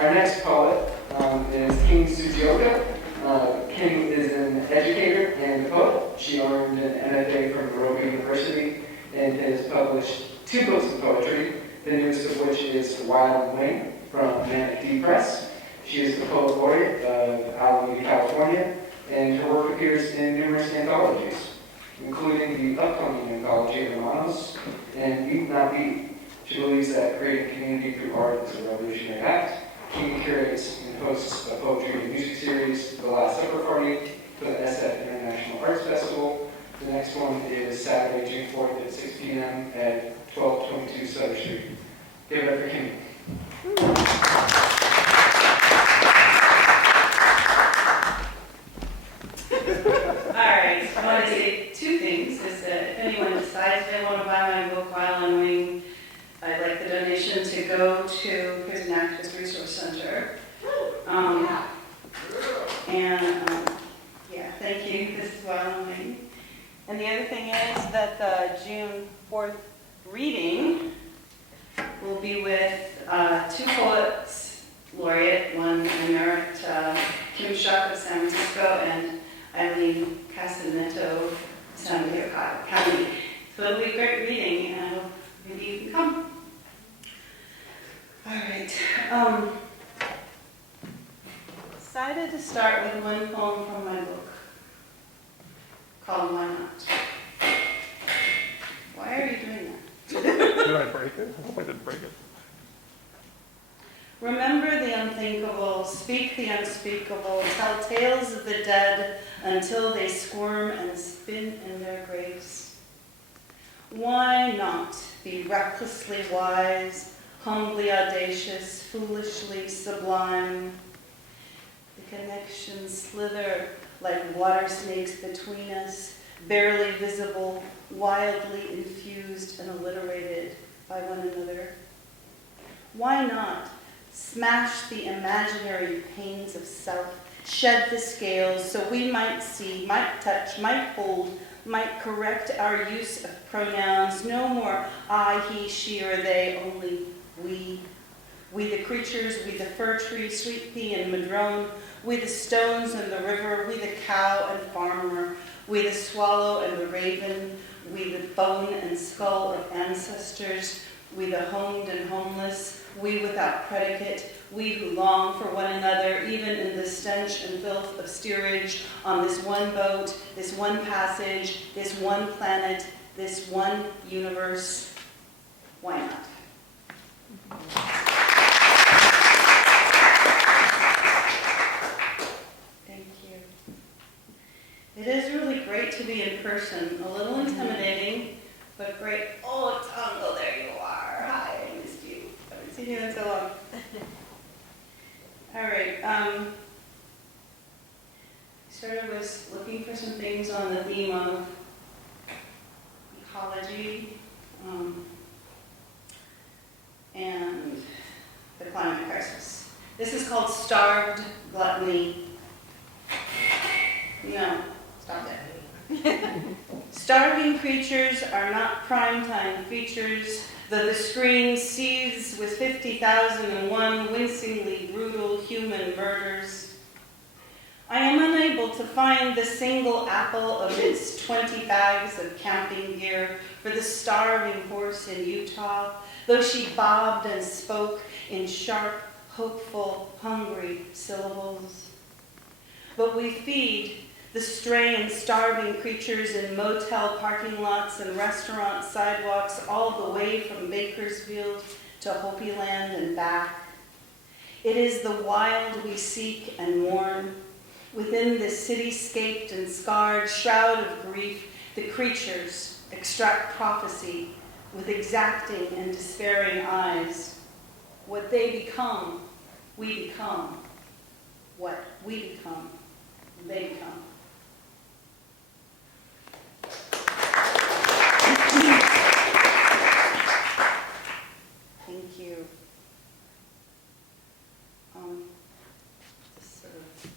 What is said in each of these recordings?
Our next poet is Kimi Sugioka. Kim is an educator and a poet. She earned an MFA from Nairobi University and has published 2 books of poetry, the newest of which is Wild and Wing from Manic Deep Press. She is the poet laureate of Alameda, California, and her work appears in numerous anthologies, including the upcoming anthology Hermanos and Eat Not Beat. She believes that creating community through art is a revolutionary act. Kimi curates and hosts a poetry and music series, The Last Supper Party, for the SF International Arts Festival. The next one is Saturday, June 4th at 6 p.m. at 1222 Sutter Street. Give it up for Kimi. Alright, I want to say 2 things. Is that if anyone decides they want to buy my book, Wild and Wing, I'd like the donation to go to Prison Activist Resource Center. Thank you. This is Wild and Wing. And the other thing is that the June 4th reading will be with 2 poets, Laureate, one emerit, Kim Shock of San Francisco, and Eileen Casaneto, San Diego County. So it'll be a great reading, and I hope maybe you can come. All right. Decided to start with one poem from my book called Why Not? Why are you doing that? Did I break it? I hope I didn't break it. Remember the unthinkable, speak the unspeakable, tell tales of the dead until they squirm and spin in their graves. Why not be recklessly wise, humbly audacious, foolishly sublime? The connections slither like water snakes between us, barely visible, wildly infused and alliterated by one another. Why not smash the imaginary panes of self, shed the scales so we might see, might touch, might hold, might correct our use of pronouns, no more I, he, she, or they, only we. We the creatures, we the fir tree, sweet pea and madrone, we the stones and the river, we the cow and farmer, we the swallow and the raven, we the bone and skull of ancestors, we the homed and homeless, we without predicate, we who long for one another, even in the stench and filth of steerage, on this one boat, this one passage, this one planet, this one universe. Why not? Thank you. It is really great to be in person. A little intimidating, but great. Oh, Tongo, there you are. Hi, I missed you. I haven't seen you in so long. All right. I was looking for some things on the theme of ecology and the climate crisis. This is called Starved Gluttony. No, stop it. Starving creatures are not primetime features, though the screen seethes with 50,001 wincingly brutal human murders. I am unable to find the single apple amidst 20 bags of camping gear for the starving horse in Utah, though she bobbed and spoke in sharp, hopeful, hungry syllables. But we feed the stray and starving creatures in motel parking lots and restaurant sidewalks all the way from Bakersfield to Hopi Land and back. It is the wild we seek and mourn. Within this cityscaped and scarred shroud of grief, the creatures extract prophecy with exacting and despairing eyes. What they become, we become. What we become, they become. Thank you. Just sort of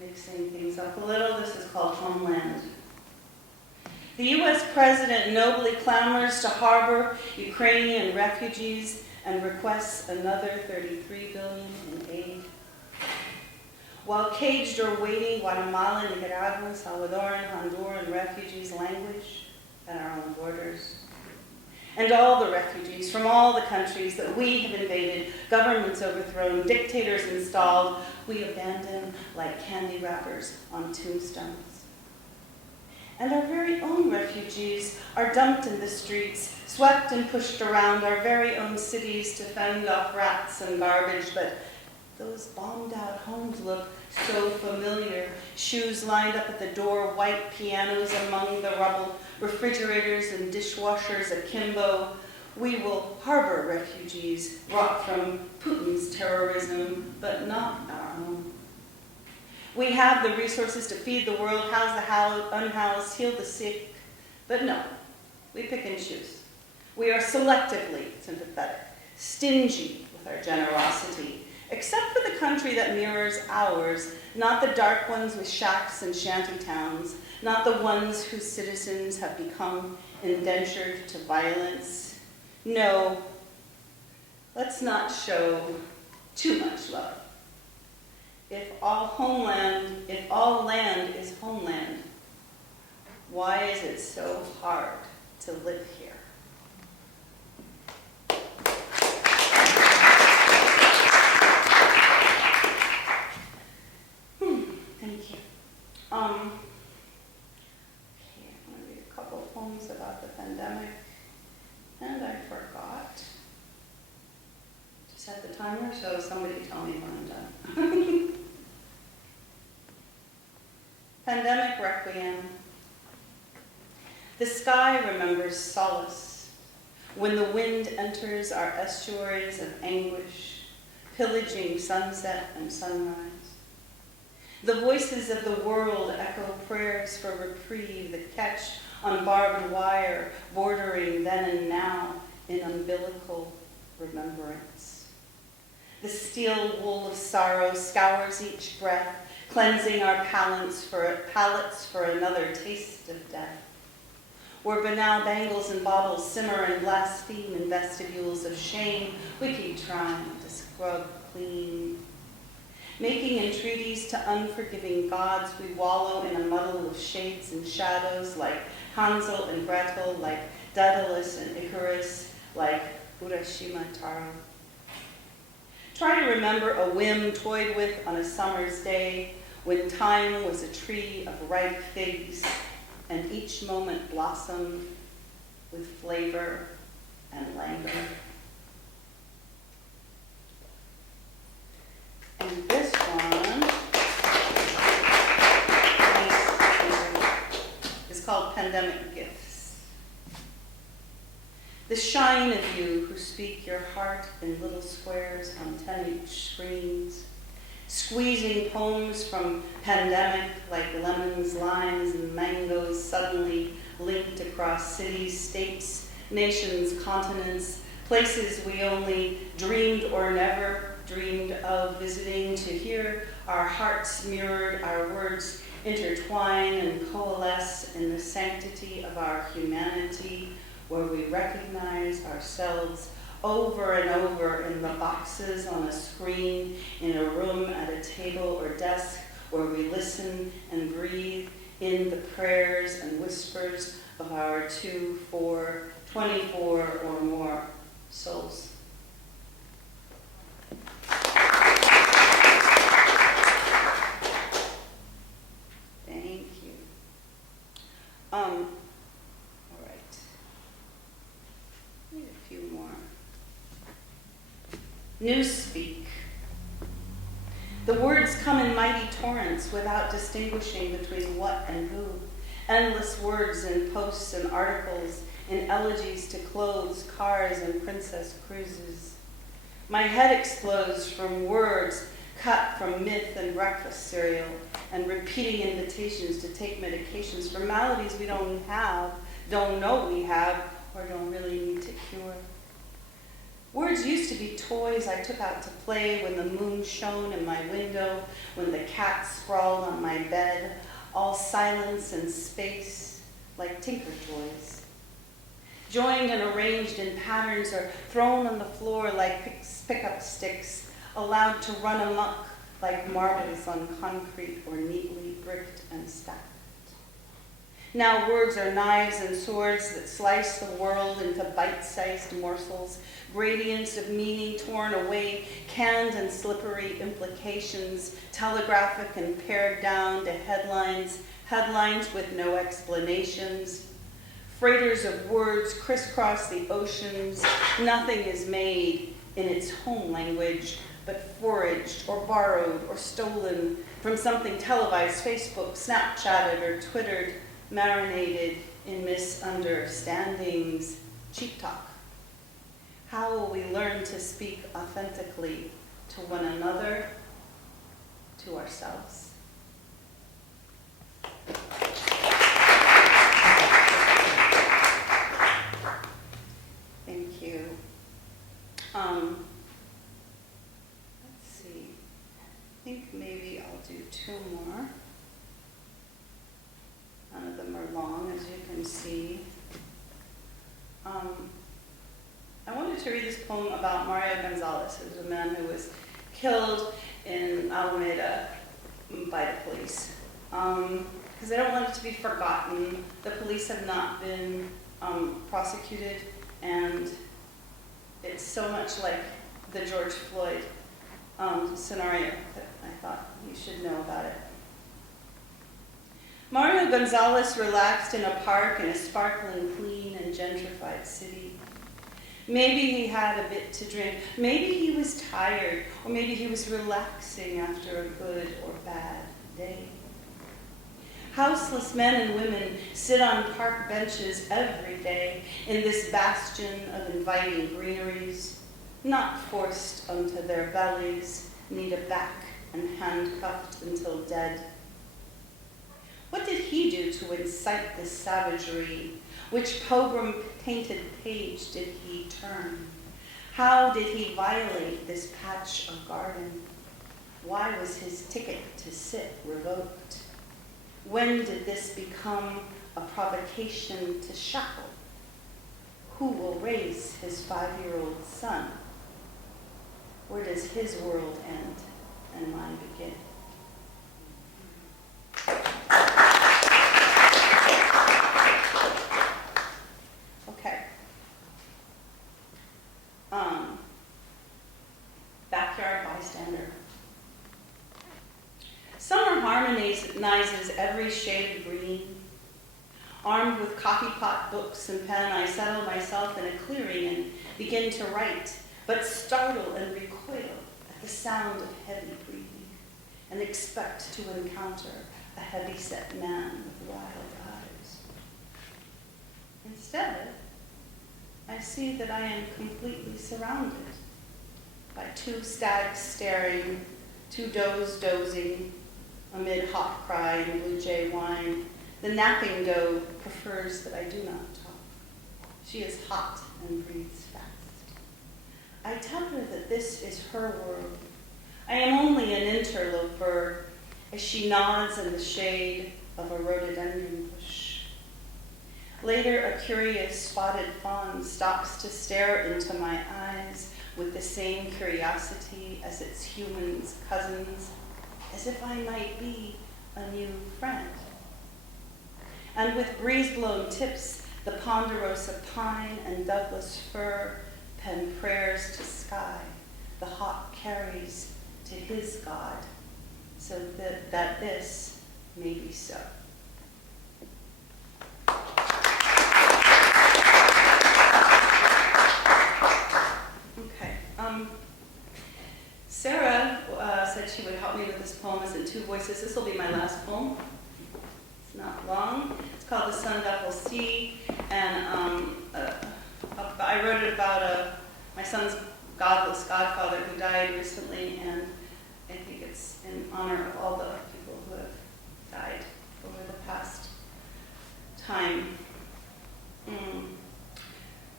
mixing things up a little. This is called Homeland. The U.S. president nobly clamors to harbor Ukrainian refugees and requests another $33 billion in While caged or waiting, Guatemala, Nicaragua, Salvadoran, Honduran refugees languish at our own borders. And all the refugees from all the countries that we have invaded, governments overthrown, dictators installed, we abandon like candy wrappers on tombstones. And our very own refugees are dumped in the streets, swept and pushed around our very own cities to fend off rats and garbage, but those bombed-out homes look so familiar. Shoes lined up at the door, white pianos among the rubble, refrigerators and dishwashers akimbo. We will harbor refugees wrought from Putin's terrorism, but not our own. We have the resources to feed the world, house the unhoused, heal the sick, but no, we pick and choose. We are selectively sympathetic, stingy with our generosity, except for the country that mirrors ours, not the dark ones with shacks and shanty towns, not the ones whose citizens have become indentured to violence. No, let's not show too much love. If all land is homeland, why is it so hard to live here? Thank you. Okay, I'm going to read a couple poems about the pandemic, and I forgot to set the timer, so somebody tell me when I'm done. Pandemic Requiem. The sky remembers solace when the wind enters our estuaries of anguish, pillaging sunset and sunrise. The voices of the world echo prayers for reprieve that catch on barbed wire, bordering then and now in umbilical remembrance. The steel wool of sorrow scours each breath, cleansing our palates for another taste of death. Where banal bangles and baubles simmer and blaspheme in vestibules of shame, we keep trying to scrub clean. Making entreaties to unforgiving gods, we wallow in a muddle of shades and shadows, like Hansel and Gretel, like Daedalus and Icarus, like Urashima Taro. Try to remember a whim toyed with on a summer's day, when time was a tree of ripe figs, and each moment blossomed with flavor and languor. And this one is called Pandemic Gifts. The shine of you who speak your heart in little squares on 10-inch screens, squeezing poems from pandemic like lemons, limes, and mangoes suddenly linked across cities, states, nations, continents, places we only dreamed or never dreamed of visiting, to hear our hearts mirrored, our words intertwine and coalesce in the sanctity of our humanity, where we recognize ourselves over and over in the boxes on a screen, in a room, at a table or desk, where we listen and breathe in the prayers and whispers of our 2, 4, 24 or more souls. Thank you. All right. Need a few more. Newspeak. The words come in mighty torrents without distinguishing between what and who. Endless words in posts and articles, in elegies to clothes, cars, and princess cruises. My head explodes from words cut from myth and breakfast cereal, and repeating invitations to take medications for maladies we don't have, don't know we have, or don't really need to cure. Words used to be toys I took out to play when the moon shone in my window, when the cat sprawled on my bed, all silence and space, like tinker toys. Joined and arranged in patterns or thrown on the floor like pickup sticks, allowed to run amok like marbles on concrete or neatly bricked and stacked. Now words are knives and swords that slice the world into bite-sized morsels, gradients of meaning torn away, canned and slippery implications, telegraphic and pared down to headlines, headlines with no explanations. Freighters of words crisscross the oceans. Nothing is made in its home language, but foraged or borrowed or stolen from something televised, Facebook, Snapchatted, or Twittered, marinated in misunderstandings, cheap talk. How will we learn to speak authentically to one another, to ourselves? Thank you. Let's see. I think maybe I'll do two more. None of them are long, as you can see. I wanted to read this poem about Mario Gonzalez, who was a man who was killed in Alameda by the police. Because I don't want it to be forgotten. The police have not been prosecuted, and it's so much like the George Floyd scenario that I thought you should know about it. Mario Gonzalez relaxed in a park in a sparkling, clean, and gentrified city. Maybe he had a bit to drink. Maybe he was tired, or maybe he was relaxing after a good or bad day. Houseless men and women sit on park benches every day in this bastion of inviting greeneries, not forced onto their bellies, kneaded back and handcuffed until dead. What did he do to incite this savagery? Which pogrom-tainted page did he turn? How did he violate this patch of garden? Why was his ticket to sit revoked? When did this become a provocation to shackle? Who will raise his 5-year-old son? Where does his world end and mine begin? Okay. Backyard bystander. Summer harmonizes every shade of green. Armed with coffee pot, books, and pen, I settle myself in a clearing and begin to write, but startle and recoil at the sound of heavy breathing and expect to encounter a heavy-set man with wild eyes. Instead, I see that I am completely surrounded by 2 stags staring, 2 does dozing amid hawk cry and blue jay whine. The napping doe prefers that I do not talk. She is hot and breathes fast. I tell her that this is her world. I am only an interloper, as she nods in the shade of a rhododendron bush. Later, a curious spotted fawn stops to stare into my eyes with the same curiosity as its human cousins, as if I might be a new friend. And with breeze-blown tips, the ponderosa pine and Douglas fir pen prayers to sky the hawk carries to his God, so that this may be so. Okay. Sarah said she would help me with this poem as in 2 voices. This will be my last poem. It's not long. It's called The Sun Devil Sea, and I wrote it about my son's godless godfather who died recently, and I think it's in honor of all the people who have died over the past time.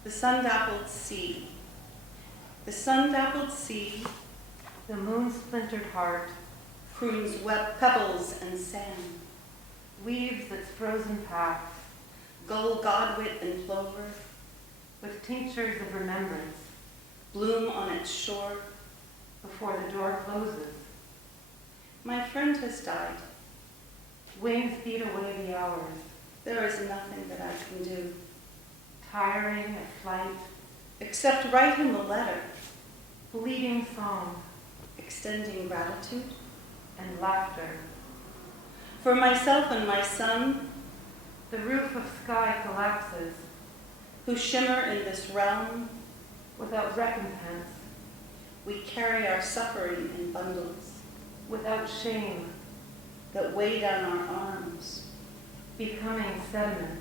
The sun-dappled sea. The sun-dappled sea, The moon-splintered heart prunes pebbles and sand, weaves its frozen paths gull godwit and plover, with tinctures of remembrance bloom on its shore, before the door closes. My friend has died. Wings beat away the hours, There is nothing that I can do tiring of flight, except write him a letter, bleeding song, extending gratitude and laughter. for myself and my son, The roof of sky collapses who shimmer in this realm. without recompense, We carry our suffering in bundles without shame, that weigh down our arms. becoming sediment,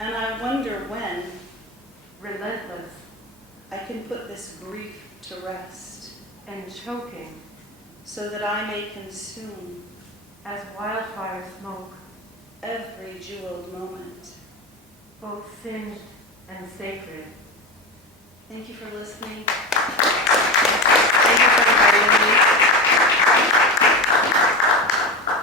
And I wonder when relentless I can put this grief to rest, and choking so that I may consume as wildfire smoke, every jeweled moment. both singed and sacred. Thank you for listening. Thank you for inviting me.